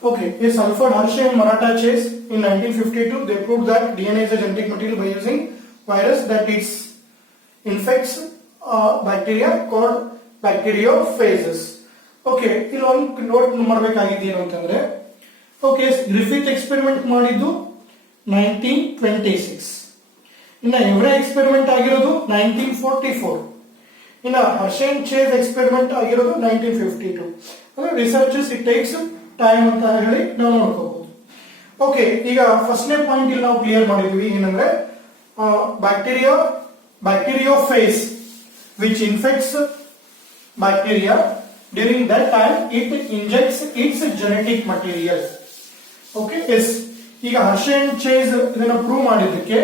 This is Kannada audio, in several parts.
Okay, yes, Alfred Hershey and Maratha Chase in 1952 they proved that DNA is a genetic material by using virus that it infects bacteria called bacteriophages. Okay, ಇಲ್ಲೊಂದು ನೋಟ್ ಮಾಡಬೇಕಾಗಿದ್ದು ಏನು ಅಂತಂದ್ರೆ ಓಕೆ ಗ್ರಿಫಿತ್ ಎಕ್ಸ್ಪೆರಿಮೆಂಟ್ ಮಾಡಿದ್ದು 1926, ಇನ್ನ ಎವ್ರೆ ಎಕ್ಸ್ಪೆರಿಮೆಂಟ್ ಆಗಿರೋದು 1944, ಇನ್ನ ಹರ್ಷೆ ಅಂಡ್ ಚೇಸ್ ಎಕ್ಸ್ಪೆರಿಮೆಂಟ್ ಆಗಿರೋದು 1952. ಅಂದ್ರೆ ರಿಸರ್ಚಸ್ ಇಟ್ ಟೇಕ್ಸ್ ಟೈಮ್ ಅಂತ ಹೇಳಿ ನಾವು ನೋಡ್ಕೋಬಹುದು. ಓಕೆ, ಈಗ ಫಸ್ಟ್ನೇ ಪಾಯಿಂಟ್ ಇಲ್ಲಿ ನಾವು ಕ್ಲಿಯರ್ ಮಾಡಿದ್ವಿ ಏನಂದ್ರೆ bacteriophages which infects bacteria during that time it injects its genetic material. Okay, yes, ಈಗ ಹರ್ಷೆ ಅಂಡ್ ಚೇಸ್ ಇದನ್ನ ಪ್ರೂವ್ ಮಾಡಿದ್ದಕ್ಕೆ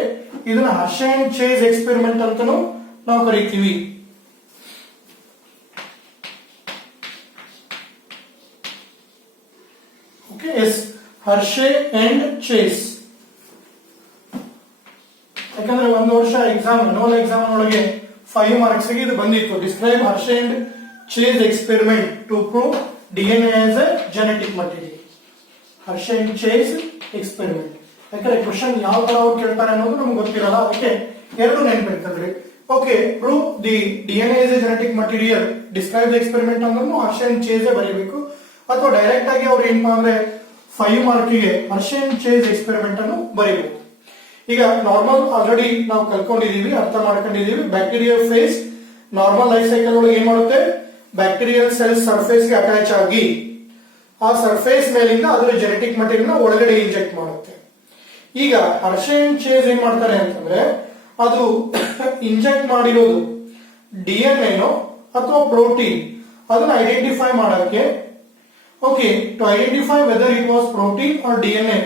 ಇದನ್ನ ಹರ್ಷೆ ಅಂಡ್ ಚೇಸ್ ಎಕ್ಸ್ಪೆರಿಮೆಂಟ್ ಅಂತಾನೂ ನಾವು ಕರಿತೀವಿ. Yes, Hershey and Chase. ಯಾಕಂದ್ರೆ ಒಂದು ವರ್ಷ ಎಕ್ಸಾಮ್ ಅನುವಲ್ ಎಕ್ಸಾಮ್ ಒಳಗೆ 5 ಮಾರ್ಕ್ಸ್ ಗೆ ಇದು ಬಂದಿತ್ತು. Describe Hershey and Chase experiment to prove DNA as a genetic material. Hershey and Chase experiment. ಯಾಕಂದ್ರೆ ಕ್ವಶನ್ ಯಾವ ತರ ಅವ್ರು ಕೇಳ್ತಾರೆ ಅನ್ನೋದು ನಮ್ಗೆ ಗೊತ್ತಿರಲ್ಲ, ಅದಕ್ಕೆ ಎರಡು ನೆನ್ಪಿರ್ತದ್ರಿ. Okay, prove the DNA as a genetic material, describe the experiment ಅಂದ್ರೆ ಹರ್ಷೆ ಅಂಡ್ ಚೇಸ್ ಬರೀಬೇಕು, ಅಥವಾ ಡೈರೆಕ್ಟ್ ಆಗಿ ಅವ್ರು ಏನಪ್ಪಾ ಅಂದ್ರೆ 5 ಮಾರ್ಕಿಗೆ ಹರ್ಷೆ ಅಂಡ್ ಚೇಸ್ ಎಕ್ಸ್ಪೆರಿಮೆಂಟ್ ಅನ್ನು ಬರೀಬೇಕು. ಈಗ ನಾರ್ಮಲ್ ಆಲ್ರೆಡಿ ನಾವು ಕಲ್ಕೊಂಡಿದೀವಿ, ಅರ್ಥ ಮಾಡ್ಕೊಂಡಿದೀವಿ. ಬ್ಯಾಕ್ಟೀರಿಯೋಫೇಸ್ ನಾರ್ಮಲ್ ಲೈಫ್ ಸೈಕಲ್ ಒಳಗೆ ಏನ್ ಮಾಡುತ್ತೆ, ಬ್ಯಾಕ್ಟೀರಿಯಲ್ ಸೆಲ್ ಸರ್ಫೇಸ್ ಗೆ ಅಟ್ಯಾಚ್ ಆಗಿ ಆ ಸರ್ಫೇಸ್ ಮೇಲಿಂದ ಅದರ ಜೆನೆಟಿಕ್ ಮಟೀರಿಯಲ್ ಒಳಗಡೆ ಇಂಜೆಕ್ಟ್ ಮಾಡುತ್ತೆ. ಈಗ ಹರ್ಷೆ ಅಂಡ್ ಚೇಸ್ ಏನ್ ಮಾಡ್ತಾರೆ ಅಂತಂದ್ರೆ ಅದು ಇಂಜೆಕ್ಟ್ ಮಾಡಿರೋದು DNA ಅಥವಾ ಪ್ರೋಟೀನ್ ಅದನ್ನ ಐಡೆಂಟಿಫೈ ಮಾಡಕ್ಕೆ. Okay, to identify whether it was protein or DNA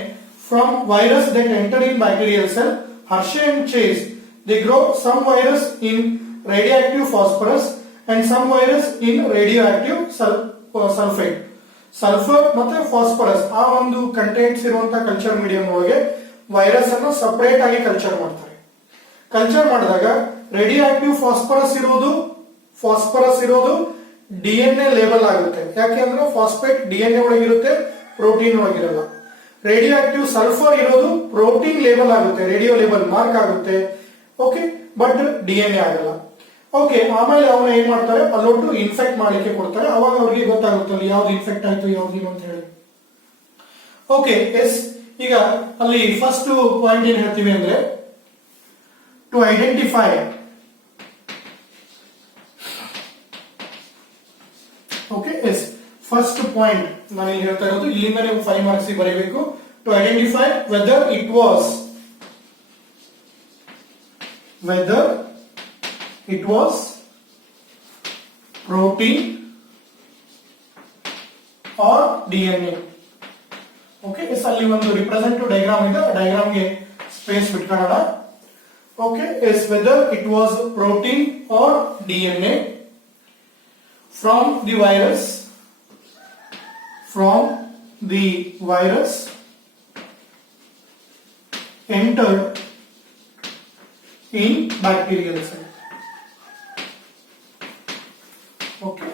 from virus that entered in bacterial cell, Hershey and Chase they grow some virus in radioactive phosphorus and some virus in radioactive sulfate. Sulfur ಮತ್ತೆ ಫಾಸ್ಫರಸ್ ಆ ಒಂದು ಕಂಟೆಂಟ್ಸ್ ಇರುವಂತ ಕಲ್ಚರ್ ಮೀಡಿಯಂ ಒಳಗೆ ವೈರಸ್ ಅನ್ನು ಸಪರೇಟ್ ಆಗಿ ಕಲ್ಚರ್ ಮಾಡ್ತಾರೆ. ಕಲ್ಚರ್ ಮಾಡಿದಾಗ ರೇಡಿಯೋಆಕ್ಟಿವ್ ಫಾಸ್ಫರಸ್ ಇರೋದು DNA ಲೇಬಲ್ ಆಗುತ್ತೆ. ಯಾಕೆಂದ್ರೆ ಫಾಸ್ಫೇಟ್ DNA ಒಳಗಿರುತ್ತೆ, ಪ್ರೋಟೀನ್ ಒಳಗಿರಲ್ಲ. ರೇಡಿಯೋ ಆಕ್ಟಿವ್ ಸಲ್ಫರ್ ಇರೋದು ಪ್ರೋಟೀನ್ ಲೇಬಲ್ ಆಗುತ್ತೆ, ರೇಡಿಯೋ ಲೇಬಲ್ ಮಾರ್ಕ್ ಆಗುತ್ತೆ. ಓಕೆ, ಬಟ್ DNA ಆಗಲ್ಲ. ಓಕೆ, ಆಮೇಲೆ ಅವನ್ನ ಏನ್ ಮಾಡ್ತಾರೆ, ಅಲ್ಲೊಟ್ಟು ಇನ್ಫೆಕ್ಟ್ ಮಾಡ್ಲಿಕ್ಕೆ ಕೊಡ್ತಾರೆ. ಅವಾಗ ಅವ್ರಿಗೆ ಗೊತ್ತಾಗುತ್ತೆ ಯಾವ್ದು ಇನ್ಫೆಕ್ಟ್ ಆಯ್ತು ಯಾವ್ದು ಅಂತ ಹೇಳಿ. ಓಕೆ, ಎಸ್, ಈಗ ಅಲ್ಲಿ ಫಸ್ಟ್ ಪಾಯಿಂಟ್ ಏನ್ ಹೇಳ್ತೀವಿ ಅಂದ್ರೆ to identify. Okay, yes, first point ನಾನು ಹೇಳ್ತಾ ಇರೋದು ಇಲ್ಲಿಂದ ನೀವು 5 ಮಾರ್ಕ್ಸ್ ಬರೀಬೇಕು. To identify whether it was protein or DNA. Okay, yes, ಅಲ್ಲಿ ಒಂದು ರಿಪ್ರೆಸೆಂಟಿವ್ ಡಯಾಗ್ರಾಮ್ ಇದೆ, ಡಯಾಗ್ರಾಮ್ಗೆ ಸ್ಪೇಸ್ ಬಿಟ್ಕೊಳ್ಳೋಣ. Okay, yes, whether it was protein or DNA from the virus entered in bacterial cell. Okay,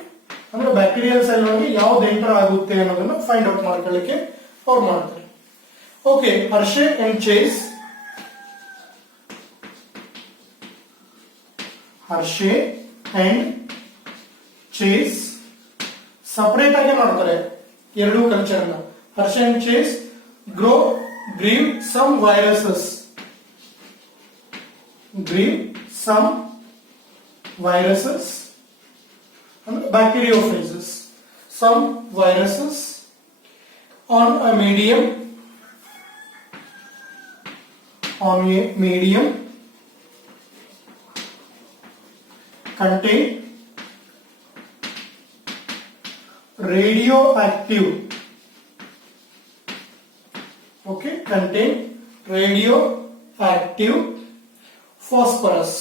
ಅಂದ್ರೆ ಬ್ಯಾಕ್ಟೀರಿಯಲ್ ಸೆಲ್ ಒಳಗೆ ಯಾವ್ದು ಎಂಟರ್ ಆಗುತ್ತೆ ಅನ್ನೋದನ್ನ ಫೈಂಡ್ ಔಟ್ ಮಾಡ್ಕೊಳ್ಳಿಕ್ಕೆ ಅವ್ರು ಮಾಡ್ತಾರೆ. Okay, Hershey and Chase separate ಆಗಿ ಮಾಡ್ತಾರೆ ಎರಡು ಕಲ್ಚರ್ ಅನ್ನ. Hershey and Chase grew some viruses ಅಂದ್ರೆ bacteriophages, some viruses on a medium contain radioactive phosphorus.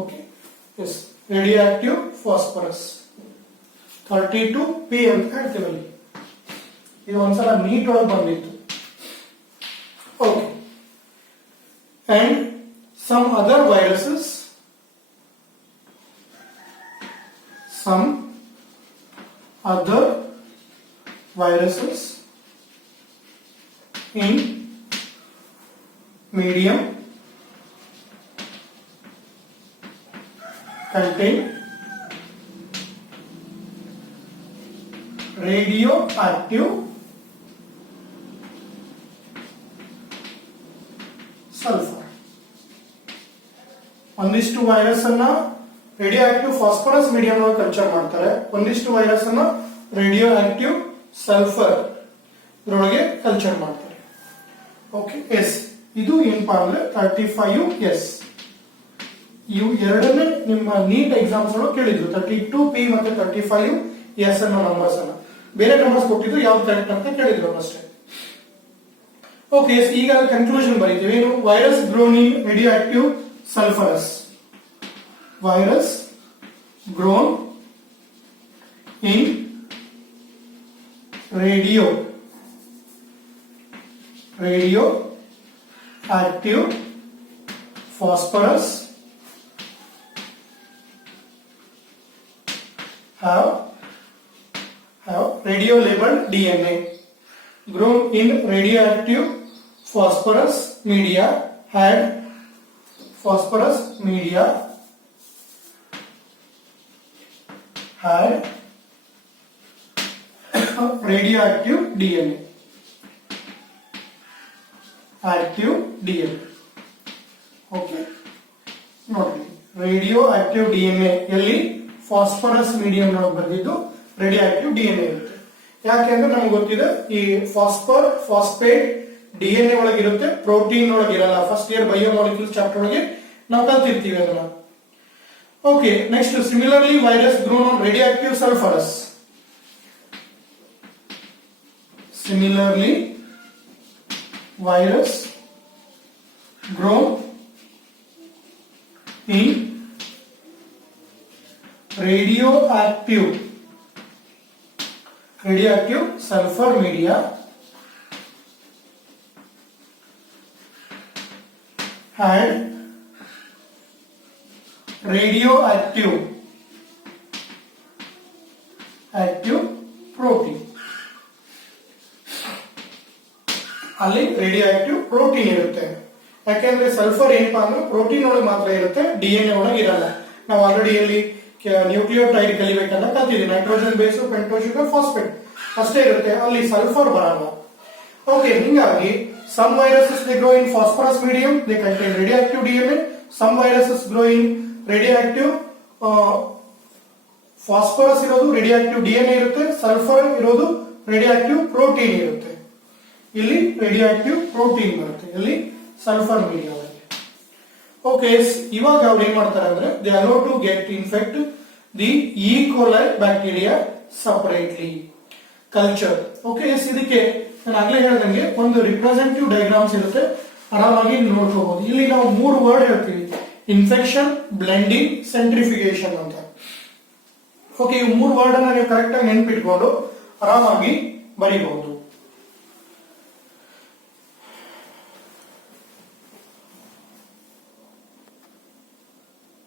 Okay, yes, radioactive phosphorus 32P ಅಂತ ಹೇಳ್ತೀವಲ್ಲಿ. ಇದು ಒಂದ್ಸಲ ನೀಟ್ ಒಳಗೆ ಬಂದಿತ್ತು. Okay, and some other viruses some other viruses in medium contain radioactive sulfur. ಒಂದಿಷ್ಟು ವೈರಸ್ ಅನ್ನ ರೇಡಿಯೋ ಆಕ್ಟಿವ್ ಫಾಸ್ಫರಸ್ ಮೀಡಿಯಂ ಒಳಗೆ ಕಲ್ಚರ್ ಮಾಡ್ತಾರೆ, ಒಂದಿಷ್ಟು ವೈರಸ್ ಅನ್ನ ರೇಡಿಯೋ ಆಕ್ಟಿವ್ ಸಲ್ಫರ್ ಇದರೊಳಗೆ ಕಲ್ಚರ್ ಮಾಡ್ತಾರೆ. ಓಕೆ, ಎಸ್ ಇದು ಏನಪ್ಪಾ ಅಂದ್ರೆ 35S. ಇವು ಎರಡನ್ನೇ ನಿಮ್ಮ ನೀಟ್ ಎಕ್ಸಾಮ್ಸ್ ಒಳಗೆ ಕೇಳಿದ್ರು, 32P ಮತ್ತೆ 35S ಅನ್ನೋ ನಂಬರ್ಸ್ ಅನ್ನ. ಬೇರೆ ನಂಬರ್ಸ್ ಕೊಟ್ಟಿದ್ರು, ಯಾವ್ದು ಕರೆಕ್ಟ್ ಅಂತ ಕೇಳಿದ್ರು ಅಷ್ಟೇ. ಓಕೆ, ಈಗ ಕನ್ಕ್ಲೂಷನ್ ಬರೀತೀವಿ. ಏನು? Virus grown in radioactive sulfurous. Virus grown in radioactive phosphorus have radio labeled DNA. Grown in radioactive phosphorus media had radioactive DNA. Okay, ನೋಡಿ, radioactive DNA ಎಲ್ಲಿ ಫಾಸ್ಫರಸ್ ಮೀಡಿಯಂ ಒಳಗೆ ಬಂದಿದ್ದು ರೇಡಿಯೋಆಕ್ಟಿವ್ DNA ಇರುತ್ತೆ. ಯಾಕೆಂದ್ರೆ ನಮ್ಗೆ ಗೊತ್ತಿದೆ, ಈ ಫಾಸ್ಫೇಟ್ DNA ಒಳಗಿರುತ್ತೆ, ಪ್ರೋಟೀನ್ ಒಳಗಿರಲ್ಲ. ಫಸ್ಟ್ ಇಯರ್ ಬಯೋಮಾಲಿಕ್ಯೂಲ್ಸ್ ಚಾಪ್ಟರ್ ಒಳಗೆ ನಾವು ಕಲ್ತಿರ್ತೀವಿ ಅದನ್ನ. Okay, next similarly virus grown on radioactive sulphurous. Similarly, virus grown in radioactive sulfur media had radioactive protein. ಅಲ್ಲಿ ರೇಡಿಯೋಆಕ್ಟಿವ್ ಪ್ರೋಟೀನ್ ಇರುತ್ತೆ. ಯಾಕೆಂದ್ರೆ ಸಲ್ಫರ್ ಏನಪ್ಪಾ ಅಂದ್ರೆ ಪ್ರೋಟೀನ್ ಒಳಗೆ ಮಾತ್ರ ಇರುತ್ತೆ, DNA ಒಳಗೆ ಇರಲ್ಲ. ನಾವು ಆಲ್ರೆಡಿ ಇಲ್ಲಿ ನ್ಯೂಕ್ಲಿಯೋಟೈಡ್ ಕಲಿಬೇಕಂತ ಕಲ್ತಿದ್ದೀವಿ. Nitrogen base, pentose sugar, phosphate ಅಷ್ಟೇ ಇರುತ್ತೆ, ಅಲ್ಲಿ ಸಲ್ಫರ್ ಬರಲ್ಲ. ಓಕೆ, ಹಿಂಗಾಗಿ some viruses they grow in phosphorus medium, they contain radioactive DNA. Some viruses grow in radioactive phosphorus ಇರೋದು ರೇಡಿಯೋಆಕ್ಟಿವ್ DNA ಇರುತ್ತೆ, ಸಲ್ಫರ್ ಇರೋದು ರೇಡಿಯೋಆಕ್ಟಿವ್ ಪ್ರೋಟೀನ್ ಇರುತ್ತೆ. ಇಲ್ಲಿ ರೇಡಿಯೋಆಕ್ಟಿವ್ ಪ್ರೋಟೀನ್ ಬರುತ್ತೆ, ಇಲ್ಲಿ ಸಲ್ಫರ್ ಮೀಡಿಯಾ ಒಳಗೆ. ಓಕೆ, ಇವಾಗ ಅವ್ರು ಏನ್ ಮಾಡ್ತಾರೆ ಅಂದ್ರೆ they allow to get infect the E. coli bacteria separately culture. Okay, ಇದಕ್ಕೆ ನಾನು ಆಗ್ಲೇ ಹೇಳ್ದಂಗೆ ಒಂದು ರಿಪ್ರೆಸೆಂಟೇಟಿವ್ ಡಯಾಗ್ರಾಮ್ಸ್ ಇರುತ್ತೆ, ಆರಾಮಾಗಿ ನೋಡ್ಕೋಬಹುದು. ಇಲ್ಲಿ ನಾವು 3 ವರ್ಡ್ ಹೇಳ್ತೀವಿ: ಇನ್ಫೆಕ್ಷನ್, ಬ್ಲೆಂಡಿಂಗ್, ಸೆಂಟ್ರಿಫಿಕೇಶನ್ ಅಂತ. ಓಕೆ, ಈ 3 ವರ್ಡ್ ಅನ್ನ ನೀವು ಕರೆಕ್ಟ್ ಆಗಿ ನೆನ್ಪಿಟ್ಕೊಂಡು ಆರಾಮಾಗಿ ಬರೀಬಹುದು.